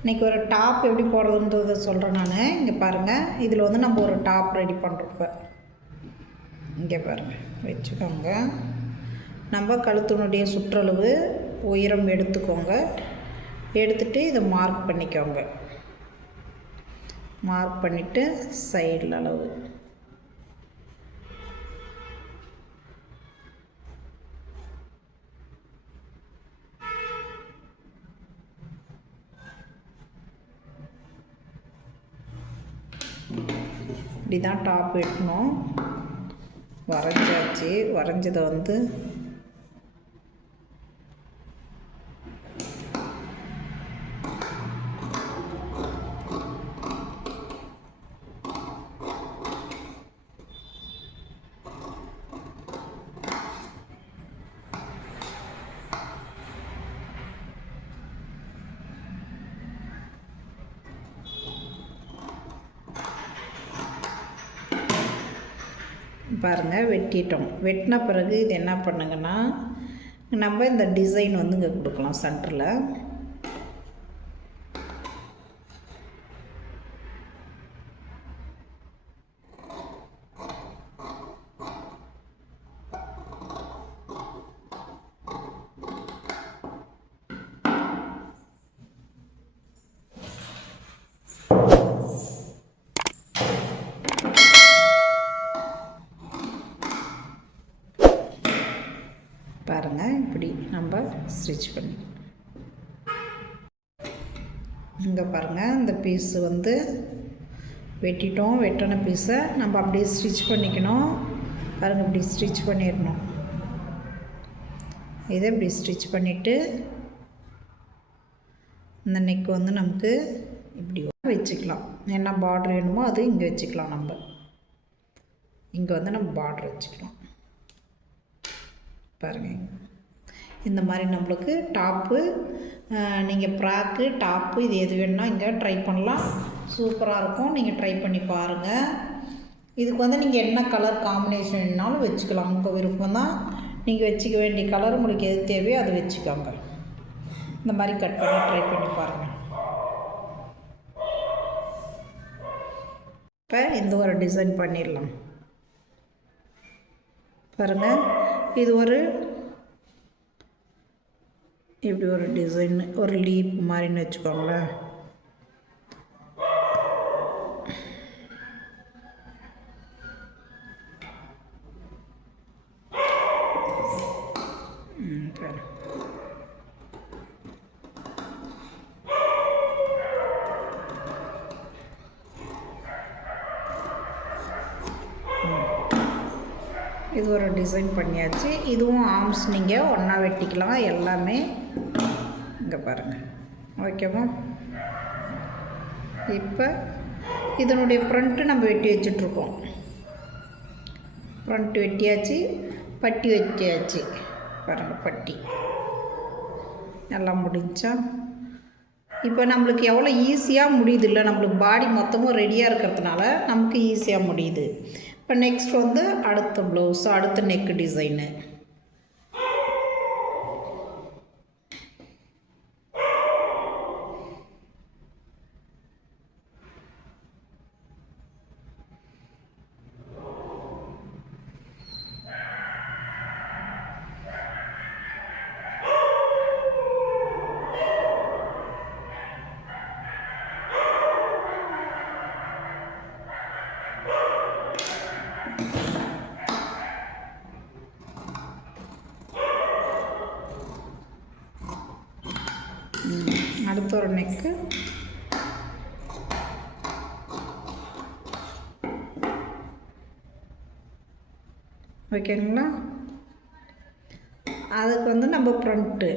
இன்றைக்கி ஒரு டாப் எப்படி போடுறதுன்றதை சொல்கிறேன் நான். இங்கே பாருங்கள், இதில் வந்து நம்ம ஒரு டாப் ரெடி பண்ணுறப்ப இங்கே பாருங்கள் வச்சுக்கோங்க. நம்ம கழுத்தினுடைய சுற்றளவு உயரம் எடுத்துக்கோங்க. எடுத்துகிட்டு இதை மார்க் பண்ணிக்கோங்க. மார்க் பண்ணிவிட்டு சைடில் அளவு இப்படி தான் டாப் வெட்டணும். வரைஞ்சாச்சு. வரைஞ்சதை வந்து பாருங்கள் வெட்டிட்டோம். வெட்டின பிறகு இது என்ன பண்ணுங்கன்னா, நம்ம இந்த டிசைன் வந்து இங்கே கொடுக்கலாம் சென்டரில். பாருங்கள் இப்படி நம்ம ஸ்டிச் பண்ணி இங்கே பாருங்கள், இந்த பீஸு வந்து வெட்டிட்டோம். வெட்டின பீஸை நம்ம அப்படியே ஸ்டிச் பண்ணிக்கணும். பாருங்கள் இப்படி ஸ்டிச் பண்ணிடணும். இதை இப்படி ஸ்டிச் பண்ணிவிட்டு இந்த நெக் வந்து நமக்கு இப்படி வச்சுக்கலாம். என்ன பார்டர் வேணுமோ அது இங்கே வச்சுக்கலாம். நம்ம இங்கே வந்து நம்ம பார்டர் வச்சுக்கலாம். பாருங்கள் இந்த மாதிரி நம்மளுக்கு டாப்பு, நீங்கள் ஃப்ராக்கு டாப்பு இது எது வேணுன்னா இங்கே ட்ரை பண்ணலாம். சூப்பராக இருக்கும். நீங்கள் ட்ரை பண்ணி பாருங்கள். இதுக்கு வந்து நீங்கள் என்ன கலர் காம்பினேஷன் வேணுனாலும் வச்சுக்கலாம். உங்கள் விருப்பம் தான். நீங்கள் வச்சுக்க வேண்டிய கலர் உங்களுக்கு எது தேவையோ அதை வச்சுக்கோங்க. இந்த மாதிரி கட் பண்ணி ட்ரை பண்ணி பாருங்கள். இப்போ இந்த ஒரு டிசைன் பண்ணிடலாம். பாருங்கள், இது ஒரு இப்படி ஒரு டிசைன், ஒரு லீப் மாதிரின்னு வச்சுக்கோங்களேன். இது ஒரு டிசைன் பண்ணியாச்சு. இதுவும் ஆர்ம்ஸ் நீங்கள் ஒன்றா வெட்டிக்கலாம் எல்லாமே. இங்கே பாருங்கள். ஓகேவா? இப்போ இதனுடைய ஃப்ரண்ட்டு நம்ம வெட்டி வச்சிட்ருக்கோம். ஃப்ரண்ட்டு வெட்டியாச்சு, பட்டி வெட்டியாச்சு. பாருங்கள் பட்டி எல்லாம் முடிஞ்சா. இப்போ நம்மளுக்கு எவ்வளோ ஈஸியாக முடியுது இல்லை, நம்மளுக்கு பாடி மொத்தமும் ரெடியாக இருக்கிறதுனால நமக்கு ஈஸியாக முடியுது. இப்போ நெக்ஸ்ட் வந்து அடுத்த ப்ளவுஸ், அடுத்த நெக் டிசைனு. அடுத்த ஒரு நெக்கு. ஓகேங்களா? அதுக்கு வந்து நம்ம ஃப்ரண்ட்டு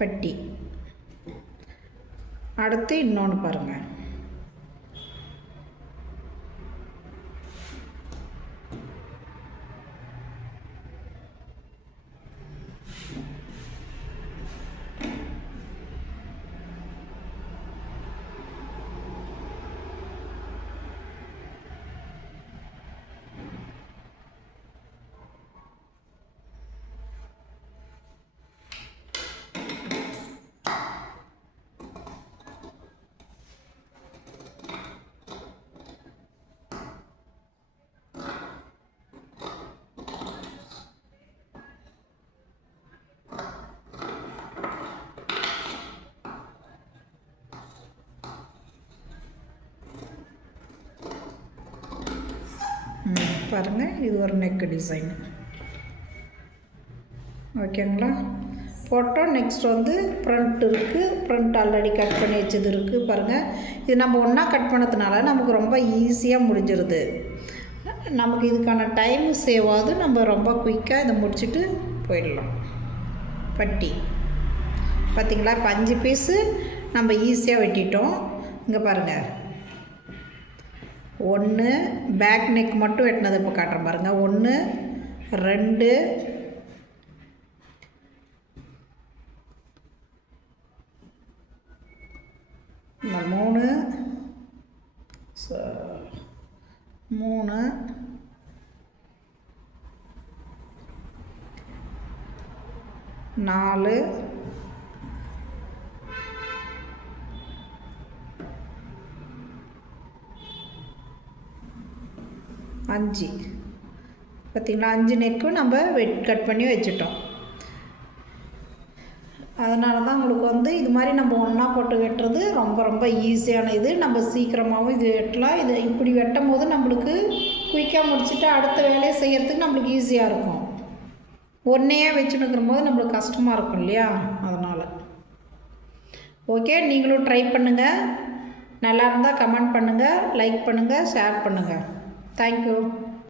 பட்டி. அடுத்து இன்னொன்று பாருங்கள். பாருங்கள், இது ஒரு நெக்கு டிசைன். ஓகேங்களா? போட்டோம். நெக்ஸ்ட் வந்து ஃப்ரண்ட் இருக்குது. ஃப்ரண்ட் ஆல்ரெடி கட் பண்ணி வச்சது இருக்குது பாருங்கள். இது நம்ம ஒன்றா கட் பண்ணதுனால நமக்கு ரொம்ப ஈஸியாக முடிஞ்சிருது. நமக்கு இதுக்கான டைம் சேவ் ஆகுது. நம்ம ரொம்ப குயிக்காக இதை முடிச்சுட்டு போயிடலாம். பட்டி பார்த்திங்களா? இப்போ 5 பீஸு நம்ம ஈஸியாக வெட்டிட்டோம். இங்கே பாருங்கள், 1 பேக் நெக் மட்டும் வெட்டினது இப்போ காட்டுறேன் பாருங்கள். 1 2 3 4 5 பார்த்திங்களா? 5 நெக்கும் நம்ம கட் பண்ணி வச்சுட்டோம். அதனால தான் உங்களுக்கு வந்து இது மாதிரி நம்ம ஒன்றா போட்டு வெட்டுறது ரொம்ப ரொம்ப ஈஸியான இது. நம்ம சீக்கிரமாகவும் இது வெட்டலாம். இது இப்படி வெட்டும் போது நம்மளுக்கு குயிக்காக முடிச்சுட்டு அடுத்த வேலையை செய்கிறதுக்கு நம்மளுக்கு ஈஸியாக இருக்கும். ஒன்றையே வச்சுன்னுக்கிற போது நம்மளுக்கு கஷ்டமாக இருக்கும் இல்லையா? அதனால் ஓகே, நீங்களும் ட்ரை பண்ணுங்கள். நல்லா இருந்தால் கமெண்ட் பண்ணுங்கள், லைக் பண்ணுங்கள், ஷேர் பண்ணுங்கள். தேங்க்யூ.